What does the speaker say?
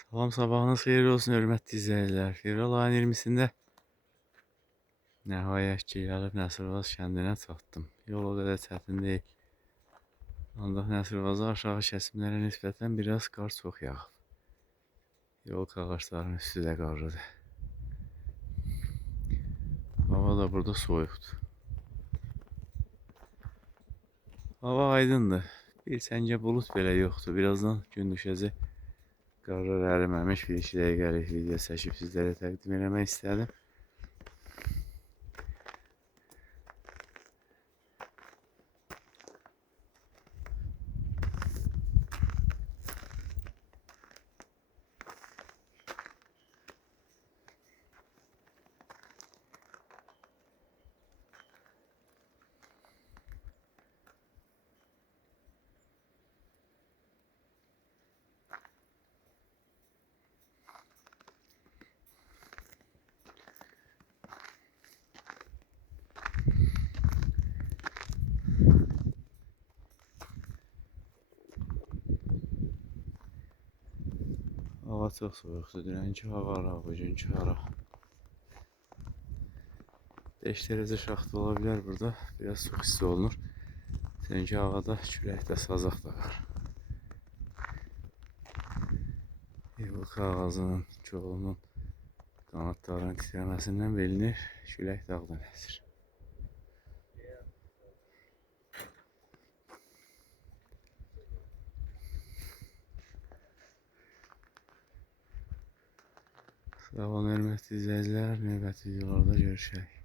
Salam, sabahınız xeyir olsun, hörmətli izləyicilər. Fevral ayının 20-sində nəhayət ki, gəlib Nəsirvaz kəndinə çatdım. Yol o qədər çətin deyil. Ancaq Nəsirvaza aşağı kəsimlərə nisbətən biraz qar çox yağıb. Yol ağacların üstü də qarlıdır. Hava da burada soyuqdur. Hava aydındır. Bir səngə bulut belə yoxdur. Birazdan gün düşəcək. Qarlar əriməmiş, 1-2 dəqiqəlik video çəkib sizlərə təqdim eləmək istədim. Hava çox soyuqdur. Dünənki hava ara, bugünkü hara. 5 dərəcə şaxta ola bilər burada. Biraz çox isti olunur. Çünki havada küləkdə sazaq da var. Yılqı ağacının, kolunun qanadlarının titrəməsindən bilinir, külək dağdan əsir. Sağ olun, hörmətli izləyicilər. Növbəti videolarda görüşək.